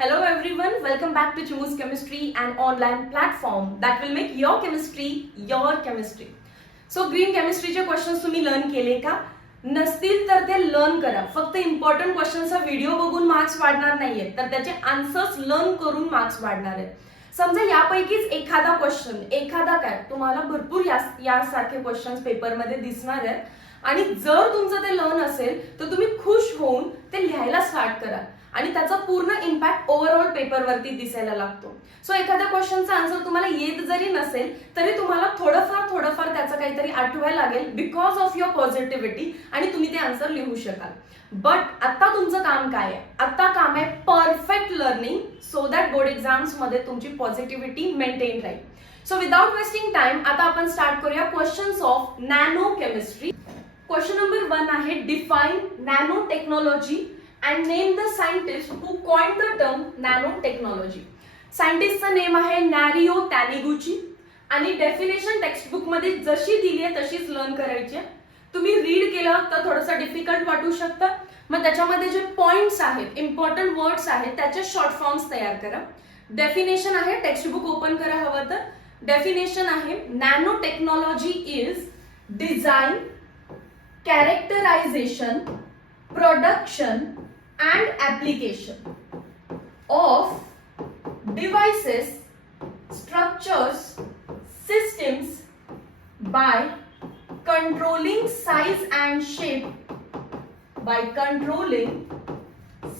Hello everyone, welcome back to Choose Chemistry, an online platform that will make your chemistry your chemistry. So green chemistry चे questions तुम्ही learn केले का? नसतील तर ते learn करा. फक्त इम्पॉर्टंट क्वेश्चनचा व्हिडिओ बघून मार्क्स वाढणार नाहीये, तर त्याचे आन्सर्स लर्न करून मार्क्स वाढणार आहेत. समजा यापैकीच एखादा क्वेश्चन, एखादा काय तुम्हाला भरपूर यासारखे क्वेश्चन्स पेपरमध्ये दिसणार आहेत आणि जर तुमचं ते लर्न असेल तर तुम्ही खुश होऊन ते लिहायला स्टार्ट करा आणि त्याचा पूर्ण इम्पॅक्ट ओव्हरऑल पेपरवरती दिसायला लागतो. सो एखाद्या क्वेश्चनचा आन्सर तुम्हाला येत जरी नसेल तरी तुम्हाला थोडंफार त्याचं काहीतरी आठवायला लागेल बिकॉज ऑफ युअर पॉझिटिव्हिटी आणि तुम्ही ते आन्सर लिहू शकाल. बट आता तुमचं काम काय आहे? आता काम आहे perfect learning so that board exams मध्ये तुमची पॉझिटिव्हिटी मेंटेन राहील. सो विदाउट वेस्टिंग टाइम आता आपण स्टार्ट करूया questions of nano chemistry. Question number 1 आहे define nano technology and name the scientist who coined the term nanotechnology. सायंटिस्टचं name आहे Norio टॅनिगुची आणि डेफिनेशन टेक्स्ट बुक मध्ये जशी दिली आहे तशीच लर्न करायची आहे. तुम्ही रीड केलं तर थोडंसं डिफिकल्ट वाटू शकतं. मग त्याच्यामध्ये जे पॉइंट्स आहेत, इम्पॉर्टंट वर्ड्स आहेत, त्याचे शॉर्ट फॉर्म्स तयार करा. डेफिनेशन आहे, टेक्स्ट बुक ओपन करा हवं तर. डेफिनेशन आहे nano technology is design, characterisation, production and application of devices, structures, systems by controlling size and shape, by controlling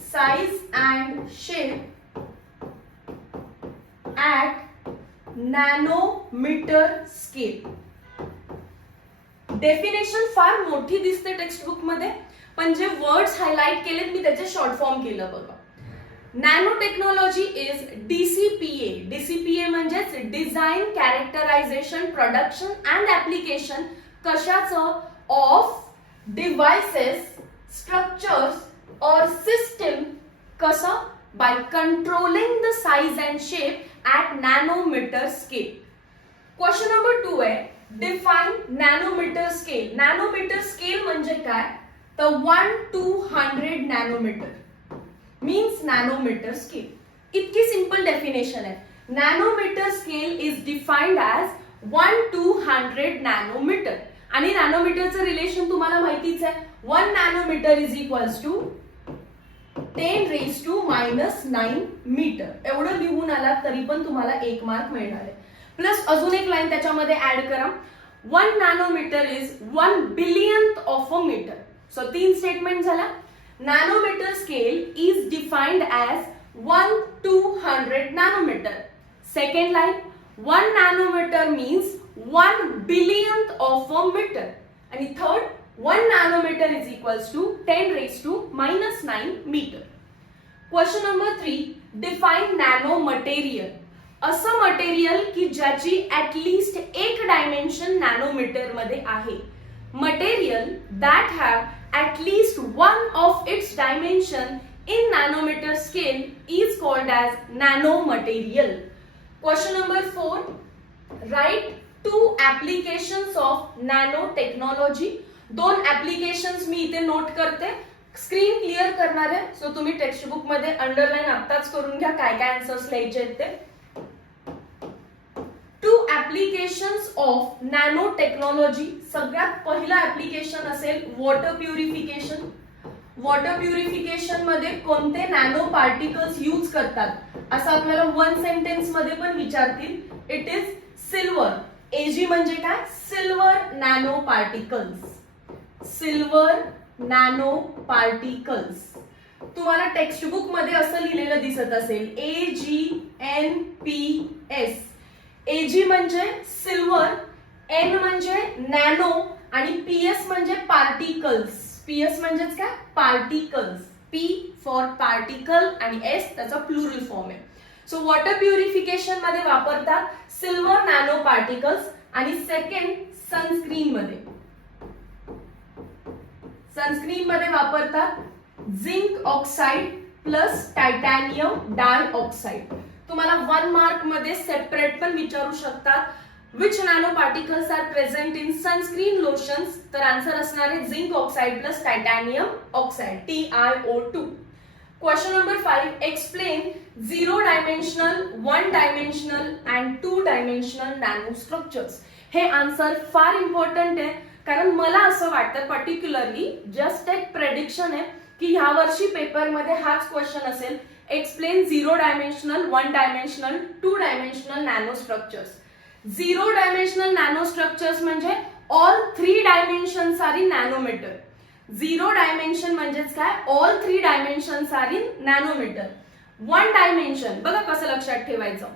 size and shape at nanometer scale. Definition फार मोठी दिसते text book मध्ये, पण जे वर्ड्स हायलाइट केलेत मी त्याचे short form केलं बघा. Nano technology is DCPA. DCPA म्हणजेच design, characterisation, production and application कशाचं? ऑफ डिव्हाइसेस, स्ट्रक्चर्स और सिस्टम. कसं? By controlling the size and shape at nanometre scale. Question number 2 आहे define nanometre scale. Nanometre scale म्हणजे काय? तर 1 to 100 nanometre means nanometre scale. इतकी simple definition आहे. Nanometre scale is defined as 1 to 100 nanometre. आणि नॅनोमीटरचं relation तुम्हाला माहितीच आहे. 1 nanometre is equals to 10⁻⁹ metre. एवढं लिहून आला तरी पण तुम्हाला 1 मार्क मिळणार आहे. प्लस अजून एक लाईन त्याच्यामध्ये ऍड करा. 1 nanometre is 1 billionth of a metre. So 3 statement झाला. Nanometre scale is defined as 1 to 100 nanometre. Second line 1 nanometre means 1 billionth of a metre. आणि third 1 nanometre is equals to 10⁻⁹ metre. Question number 3 define nano material. असं material की ज्याची at least एक dimension nanometre मध्ये आहे. Material that have at least one of its dimension in nanometre scale is called as nano material. Question number 4 write 2 applications of nano technology. 2 applications मी इथे note करते, screen clear करणार आहे. सो तुम्ही text book मध्ये underline आत्ताच करून घ्या काय काय आन्सर्स लिहायचे आहेत ते. 2 ऍप्लिकेशन्स ऑफ नॅनो टेक्नॉलॉजी. सगळ्यात पहिला ऍप्लिकेशन असेल वॉटर प्युरिफिकेशन. वॉटर प्युरिफिकेशन मध्ये कोणते नॅनो पार्टिकल्स यूज करतात असं आपल्याला 1 सेंटेन्स मध्ये पण विचारतील. It is silver. एजी म्हणजे काय? Silver nano particles. Silver nano particles. तुम्हाला टेक्स्ट बुक मध्ये असं लिहिलेलं दिसत असेल AGNPS. एजी म्हणजे सिल्वर, एन म्हणजे नॅनो आणि पीएस म्हणजे पार्टिकल्स. पीएस म्हणजेच काय? पार्टिकल्स. पी फॉर पार्टिकल आणि एस त्याचा प्लुरल फॉर्म आहे. सो वॉटर प्युरिफिकेशन मध्ये वापरतात सिल्वर नॅनो पार्टिकल्स. आणि सेकंड सनस्क्रीन मध्ये. सनस्क्रीन मध्ये वापरतात zinc oxide plus titanium dioxide. तुम्हाला 1 मार्क मध्ये सेपरेट पण विचारू शकतात. Which nano particles are present in sunscreen lotions. तर आन्सर असणार आहे zinc oxide plus titanium oxide TiO2. Question number 5, explain 0-dimensional, 1-dimensional and 2-dimensional nanostructures. हे आन्सर फार इम्पॉर्टंट आहे, कारण मला असं वाटतं पर्टिक्युलरली जस्ट एक प्रेडिक्शन आहे की ह्या वर्षी पेपर मध्ये हाच क्वेश्चन असेल, explain 0-dimensional, 1-dimensional, 2-dimensional nanostructures. 0-dimensional nanostructures म्हणजे all 3 dimensions R in nanometre. 0 dimension म्हणजेच काय, all 3 dimensions are in nanometre. 1 dimension बघा कसं लक्षात ठेवायचं.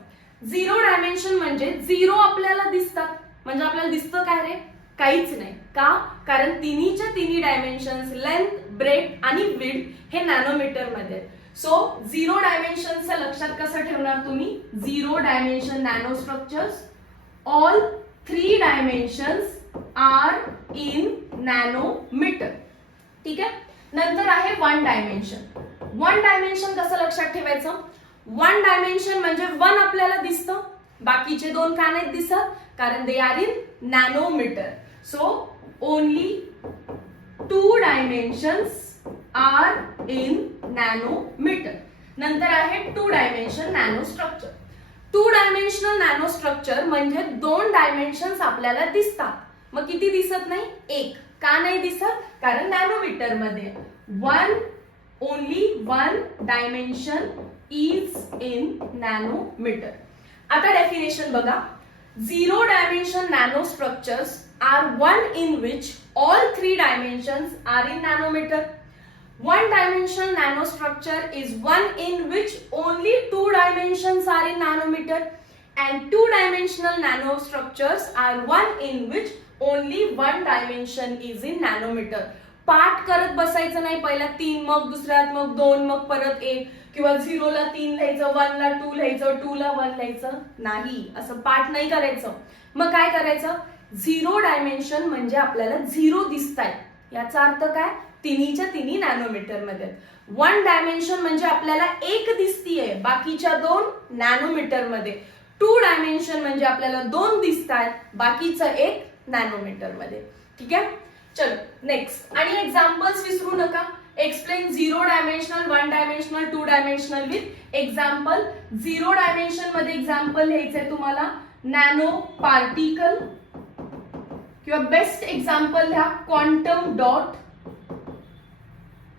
0 डायमेन्शन म्हणजे 0 आपल्याला दिसतात, म्हणजे आपल्याला दिसतं काय रे, काहीच नाही. का, कारण तिन्हीच्या तिन्ही डायमेन्शन्स लेंथ, ब्रेथ आणि विड्थ हे नॅनोमीटर मध्ये. सो 0 डायमेन्शनचं लक्षात कसं ठेवणार तुम्ही, 0 dimension nanostructures, all 3 dimensions are in nanometre. ठीक आहे. नंतर आहे 1 डायमेन्शन. 1 डायमेन्शन कसं लक्षात ठेवायचं, 1 डायमेन्शन म्हणजे 1 आपल्याला दिसतं, बाकीचे 2 का नाहीत दिसत, कारण they are in nanometre. So only 2 dimensions are in nanometre. नंतर आहे 2 डायमेन्शन नॅनोस्ट्रक्चर. 2 डायमेन्शनल नॅनोस्ट्रक्चर म्हणजे 2 डायमेन्शन्स आपल्याला दिसतात, मग किती दिसत नाही, 1. का नाही दिसत, कारण नॅनोमीटर मध्ये. Only 1 dimension is in nanometre. आता डेफिनेशन बघा. 0 dimension nanostructures are one in which all 3 dimensions are in nanometre. 1 dimensional nanostructure is one in which only 2 dimensions are in nanometer, and 2 dimensional nanostructures are one in which only 1 dimension is in nanometer. पाठ करत बसायचं नाही, पहिला 3 मग दुसऱ्यात मग 2 मग परत 1, किंवा 0 ला 3 लिहायचं, 1 ला 2 लिहायचं, 2 ला 1 लिहायचं नाही, असं पाठ नाही करायचं. मग काय करायचं, 0 डायमेन्शन म्हणजे आपल्याला 0 दिसतायत, याचा अर्थ काय, तिन्हीच्या तिन्ही नॅनोमीटर मध्ये. 1 डायमेन्शन म्हणजे आपल्याला 1 दिसतीये, बाकीच्या 2 नॅनोमीटर मध्ये. 2 डायमेन्शन म्हणजे आपल्याला 2 दिसतात, बाकीचं 1 नॅनोमीटर मध्ये. ठीक आहे. चलो नेक्स्ट. आणि एक्झाम्पल्स विसरू नका. Explain 0 dimensional, 1 dimensional, 2 dimensional with example. 0 dimension मध्ये एक्झाम्पल लिहायचंय तुम्हाला नॅनो पार्टिकल, किंवा बेस्ट एक्झाम्पल लिहा quantum dot.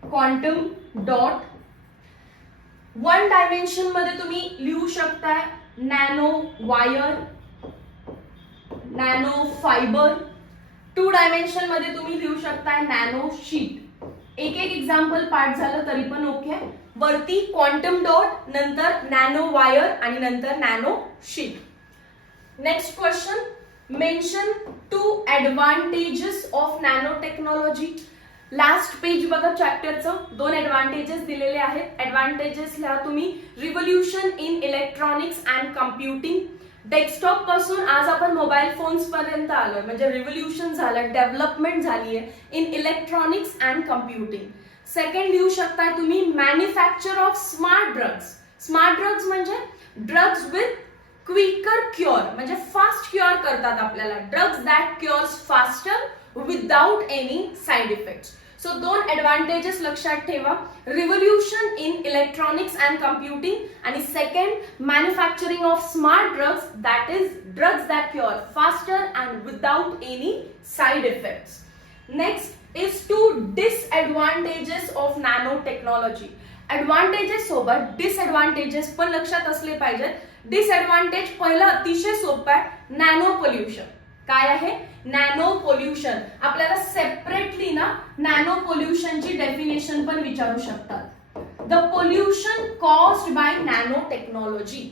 Quantum dot. 1 dimension मध्ये तुम्ही लिहू शकताय nano wire, nano fibre. 2 dimension मध्ये तुम्ही लिहू शकताय नॅनो शीट. एक एक एक्झाम्पल पाठ झालं तरी पण ओके. वरती क्वांटम डॉट, नंतर नॅनो वायर आणि नंतर nano sheet. Next question, mention 2 advantages of nano technology. Last page बघा चॅप्टरचं, 2 ऍडव्हान्टेजेस दिलेले आहेत. ऍडव्हान्टेजेस लिहा तुम्ही. Revolution in electronics and computing. Desktop पासून आज आपण मोबाईल फोन्स पर्यंत आलोय, म्हणजे रिव्होल्युशन झालं, डेव्हलपमेंट झाली आहे in electronics and computing. Second लिहू शकताय तुम्ही manufacture of smart drugs. Smart drugs म्हणजे ड्रग्स विथ क्विकर क्युअर, म्हणजे फास्ट क्युअर करतात आपल्याला. Drugs that cures faster without any side effects. So 2 advantages लक्षात ठेवा. Revolution in electronics and computing, आणि second manufacturing of smart drugs, that is drugs that cure faster and without any side effects. Next is 2 disadvantages of nano technology. Advantages सोबत disadvantages पण लक्षात असले पाहिजेत. Disadvantage पहिलं अतिशय सोपं आहे, नॅनो पोल्युशन. काय आहे, नॅनो पोल्युशन. आपल्याला सेपरेटली ना नॅनो पोल्युशनची डेफिनेशन पण विचारू शकतात. The pollution caused by nano technology.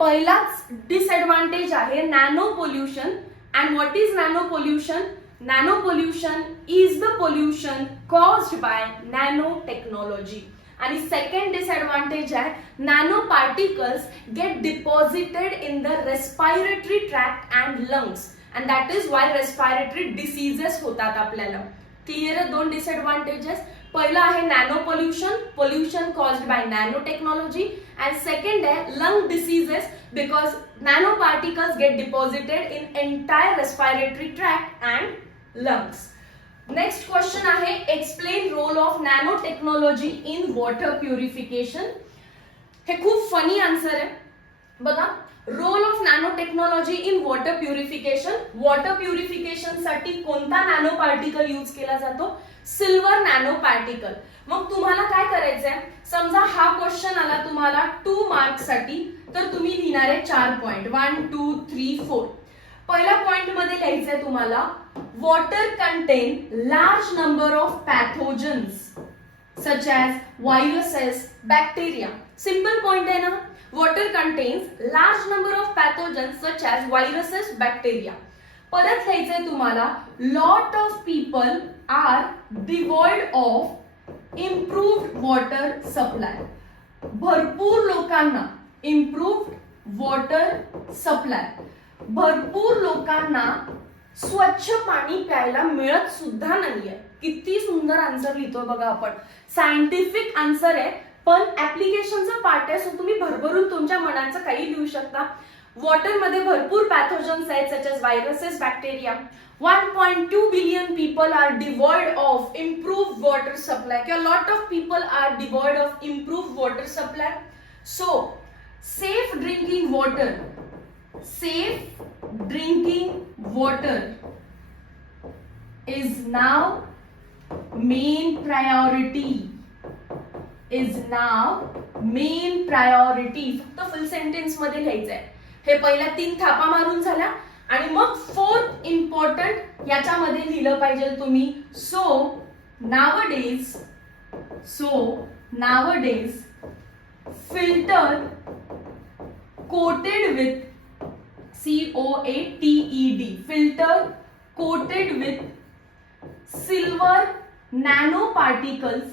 पहिलाच डिसएडव्हान्टेज आहे nano pollution. And what is nano pollution? Nano pollution is the pollution caused by nano technology. आणि सेकंड डिसएडव्हान्टेज आहे nano particles get deposited in the respiratory tract and lungs, and that is why respiratory diseases होतात आपल्याला. Clear आहे 2 disadvantages. पहिला आहे nano pollution, pollution caused by nano technology. And second आहे lung diseases, because nano particles get deposited in entire respiratory tract and lungs. Next question आहे explain role of nano technology in water purification. हे खूप funny answer आहे बघा. Role of nano technology in water purification. Water purification साठी कोणता nano particle use केला जातो? Silver nano particle. मग तुम्हाला काय करायचंय, समजा हा क्वेश्चन आला तुम्हाला 2 मार्क्स साठी, तर तुम्ही लिहिणार आहे 4 पॉइंट 1 2 3 4. पहिल्या पॉइंट मध्ये लिहायचंय तुम्हाला water contain large number of pathogens such as viruses, bacteria. Simple point आहे ना. Water contains large number of pathogens such as viruses, bacteria. परत लिहायचंय तुम्हाला lot of people are devoid of improved water supply. भरपूर लोकांना improved water supply, भरपूर लोकांना स्वच्छ पाणी प्यायला मिळत सुद्धा नाहीये. किती सुंदर आन्सर लिहितो बघा आपण. सायंटिफिक आन्सर आहे पण ऍप्लिकेशनचा पार्ट आहे, सो तुम्ही भरभरून तुमच्या मनाचं काही लिहू शकता. वॉटर मध्ये भरपूर पॅथोजन्स आहेत such as viruses, bacteria. 1.2 billion people are devoid of improved water supply किंवा lot of people are devoid of improved water supply. So safe drinking water, safe drinking water is now main priority, is now main priority. फक्त फुल sentence मध्ये लिहायचंय. हे पहिल्या 3 थापा मारून झाल्या आणि मग 4th इम्पॉर्टंट याच्यामध्ये लिहिलं पाहिजे तुम्ही. So nowadays filter coated with COATED, filter coated with silver nanoparticles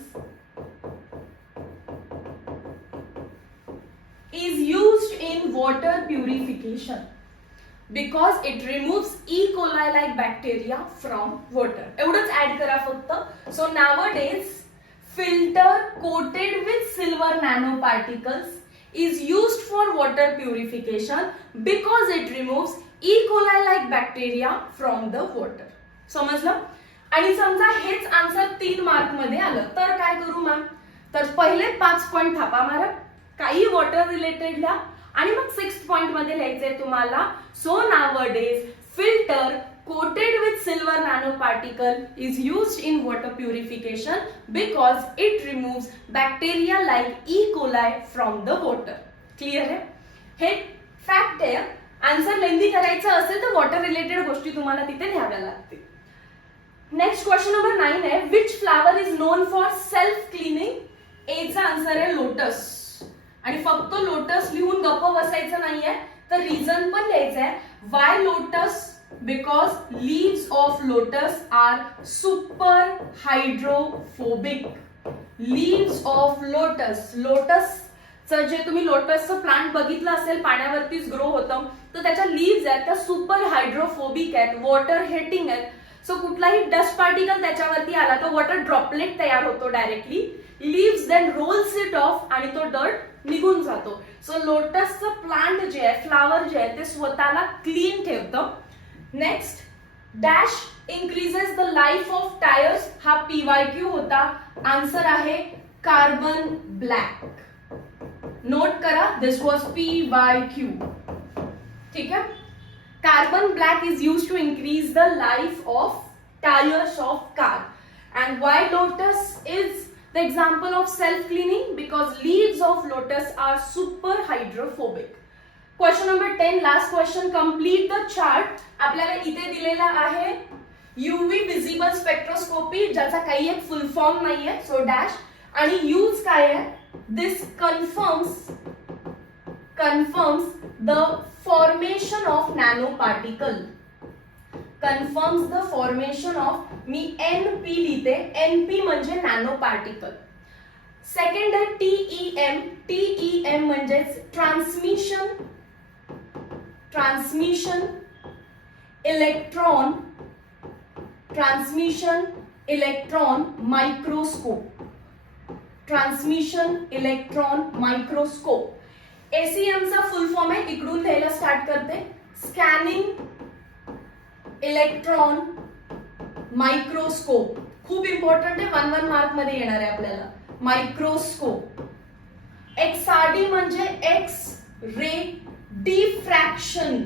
is used in water purification because it removes E. coli like bacteria from water. एवढंच ऍड करा फक्त. So nowadays filter coated with silver nanoparticles is used for water purification because it removes E. coli like bacteria from the water. समजलं? आणि समजा हेच answer 3 mark मध्ये आलं तर काय करू मॅम? तर पहिले 5 पॉइंट थापा मारा, काही वॉटर रिलेटेड लिहा आणि मग 6th पॉइंट मध्ये लिहायचंय तुम्हाला so nowadays filter coated with silver nanoparticle is used in water purification because it removes bacteria like E. coli from the water. Clear आहे? हे फॅक्ट आहे. आन्सर लेंदी करायचं असेल तर वॉटर रिलेटेड गोष्टी तुम्हाला तिथे लिहाव्या लागतील. नेक्स्ट क्वेश्चन नंबर 9 आहे which flower is non for self cleaning. एचा आन्सर आहे लोटस. आणि फक्त लोटस लिहून गप्प बसायचं नाहीये तर रिझन पण लिहायचं आहे. Y lotus? Because leaves of lotus are super hydrophobic. Leaves of lotus. Lotus जे तुम्ही लोटसचं प्लांट बघितलं असेल पाण्यावरतीच ग्रो होतं तर त्याच्या लीव्स आहेत त्या सुपर हायड्रोफोबिक आहेत, वॉटर हेटिंग आहेत. सो कुठलाही डस्ट पार्टिकल त्याच्यावरती आला तर वॉटर ड्रॉपलेट तयार होतो directly. Leaves then rolls it off आणि तो डर्ट निघून जातो. सो लोटसचं प्लांट जे आहे, फ्लावर जे आहे ते स्वतःला क्लीन ठेवतं. Next dash increases the life of tyres. हा PYQ होता. आन्सर आहे कार्बन ब्लॅक. नोट करा दिस वॉज PYQ. ठीक आहे. Carbon black is used to increase the life of tyres of car. And why lotus is the example of self cleaning? Because leaves of lotus are super hydrophobic. Question number 10 last question. Complete the chart. आपल्याला इथे दिलेला आहे UV visible spectroscopy ज्याचा काही एक full form नाहीये so dash. आणि use काय आहे? This confirms the formation of nano particle. Confirms the formation of, मी NP लिहिते. NP म्हणजे नॅनो पार्टिकल. सेकंड आहे TEM. TEM म्हणजे transmission electron microscope. Transmission electron microscope. ACM चा फुल फॉर्म आहे, इकडून लिहायला स्टार्ट करते. स्कॅनिंग इलेक्ट्रॉन मायक्रोस्कोप खूप इम्पॉर्टंट आहे, 1 मार्क मध्ये येणार आहे आपल्याला. मायक्रोस्कोप. XRD म्हणजे X ray diffraction.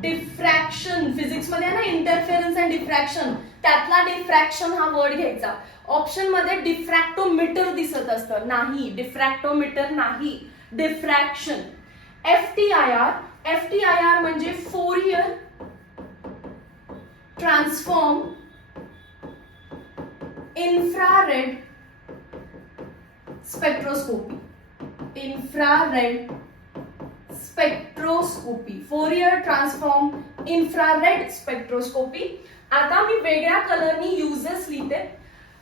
Diffraction physics मध्ये ना इंटरफेरन्स अँड डिफ्रॅक्शन, त्यातला डिफ्रॅक्शन हा वर्ड घ्यायचा. ऑप्शन मध्ये डिफ्रॅक्टोमीटर दिसत असतं, नाही डिफ्रॅक्टोमीटर नाही, डिफ्रॅक्शन. FTIR. FTIR म्हणजे Fourier transform infrared spectroscopy. Infrared spectroscopy, Fourier transform infrared spectroscopy. आता मी वेगळ्या कलरनी युजेस लिहिते.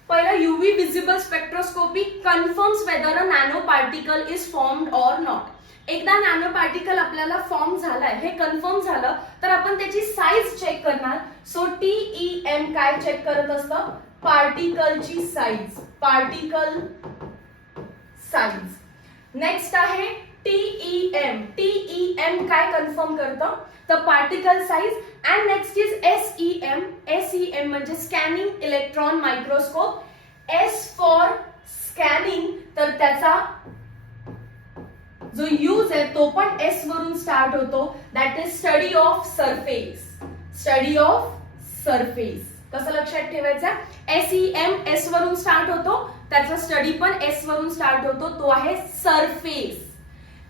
पहिला UV visible spectroscopy confirms weather a nano particle is formed or not. एकदा नॅनो पार्टिकल आपल्याला फॉर्म झालाय हे कन्फर्म झालं तर आपण त्याची साईज चेक करणार. सो TEM काय चेक करत असतं? पार्टिकलची साईज. Particle size. नेक्स्ट आहे TEM. TEM काय कन्फर्म करतं? तर particle size. And next is SEM. SEM म्हणजे scanning electron microscope. S for scanning, तर त्याचा जो यूज आहे तो पण S वरून स्टार्ट होतो. That is study of surface. Study of surface. कसं लक्षात ठेवायचं? SEM S वरून स्टार्ट होतो, त्याचा स्टडी पण S वरून स्टार्ट होतो, तो आहे surface.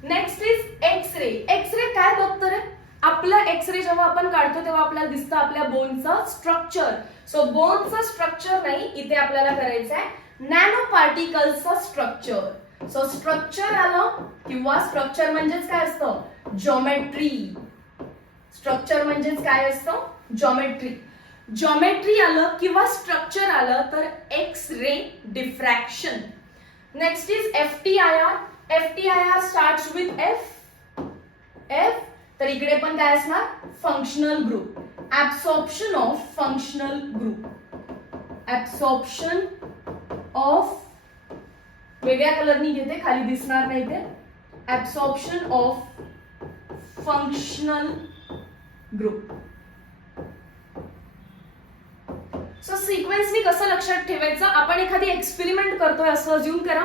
Next is x-ray. X-ray काय बघतो रे? आपलं एक्सरे जेव्हा आपण काढतो तेव्हा आपल्याला दिसतं आपल्या बोनचं स्ट्रक्चर. सो बोनचं स्ट्रक्चर नाही, इथे आपल्याला करायचं आहे नॅनो पार्टिकलचं स्ट्रक्चर. सो स्ट्रक्चर आलं किंवा स्ट्रक्चर म्हणजेच काय असतं? जॉमेट्री. स्ट्रक्चर म्हणजेच काय असतं? जॉमेट्री. जॉमेट्री आलं किंवा स्ट्रक्चर आलं तर X ray diffraction. Next is FTIR. FTIR starts with F. तर इकडे पण काय असणार? Functional group. Absorption of functional group. Absorption of, वेगळ्या कलरनी घेते, खाली दिसणार नाही ते. Absorption of functional group. So सिक्वेन्सनी कसं लक्षात ठेवायचं? आपण एखादी एक्सपेरिमेंट करतोय असं अज्युम करा.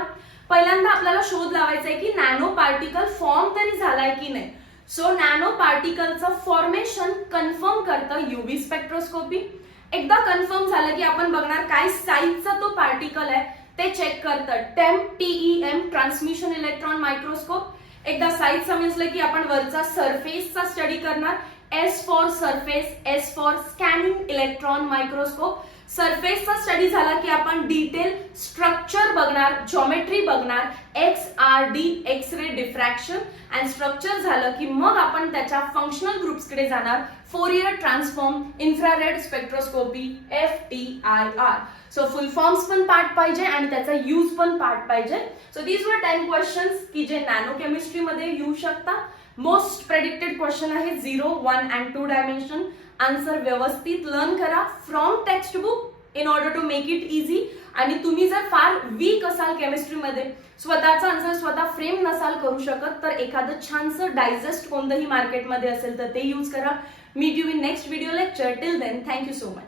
पहिल्यांदा आपल्याला शोध लावायचा आहे की नॅनो पार्टिकल फॉर्म तरी झालाय की नाही. सो नॅनो पार्टिकलचं फॉर्मेशन कन्फर्म करतं UV स्पेक्ट्रोस्कोपी. एकदा कन्फर्म झालं की आपण बघणार काय साईजचा तो पार्टिकल आहे ते चेक करतं TEM ट्रान्समिशन इलेक्ट्रॉन मायक्रोस्कोप. एकदा साईज समजलं की आपण वरचा सरफेसचा स्टडी करणार. S for surface, S for scanning electron microscope. सरफेसचा स्टडी झाला की आपण डिटेल स्ट्रक्चर बघणार, जॉमेट्री बघणार, XRD X ray diffraction. And structure झालं की मग आपण त्याच्या फंक्शनल ग्रुप्सकडे जाणार. Fourier transform infrared spectroscopy FTIR. So full forms पण पार्ट पाहिजे आणि त्याचा यूज पण पार्ट पाहिजे. सो दीज वर 10 क्वेश्चन्स की जे नॅनो केमिस्ट्री मध्ये येऊ शकतात. मोस्ट प्रेडिक्टेड क्वेश्चन आहे 0, 1 अँड 2 डायमेन्शन. आन्सर व्यवस्थित लर्न करा from text book in order to make it easy. आणि तुम्ही जर फार वीक असाल केमिस्ट्रीमध्ये, स्वतःचा आन्सर स्वतः फ्रेम नसाल करू शकत, तर एखादं छानसं डायजेस्ट कोणतंही मार्केटमध्ये असेल तर ते यूज करा. Meet you in next video lecture. Till then, thank you so much.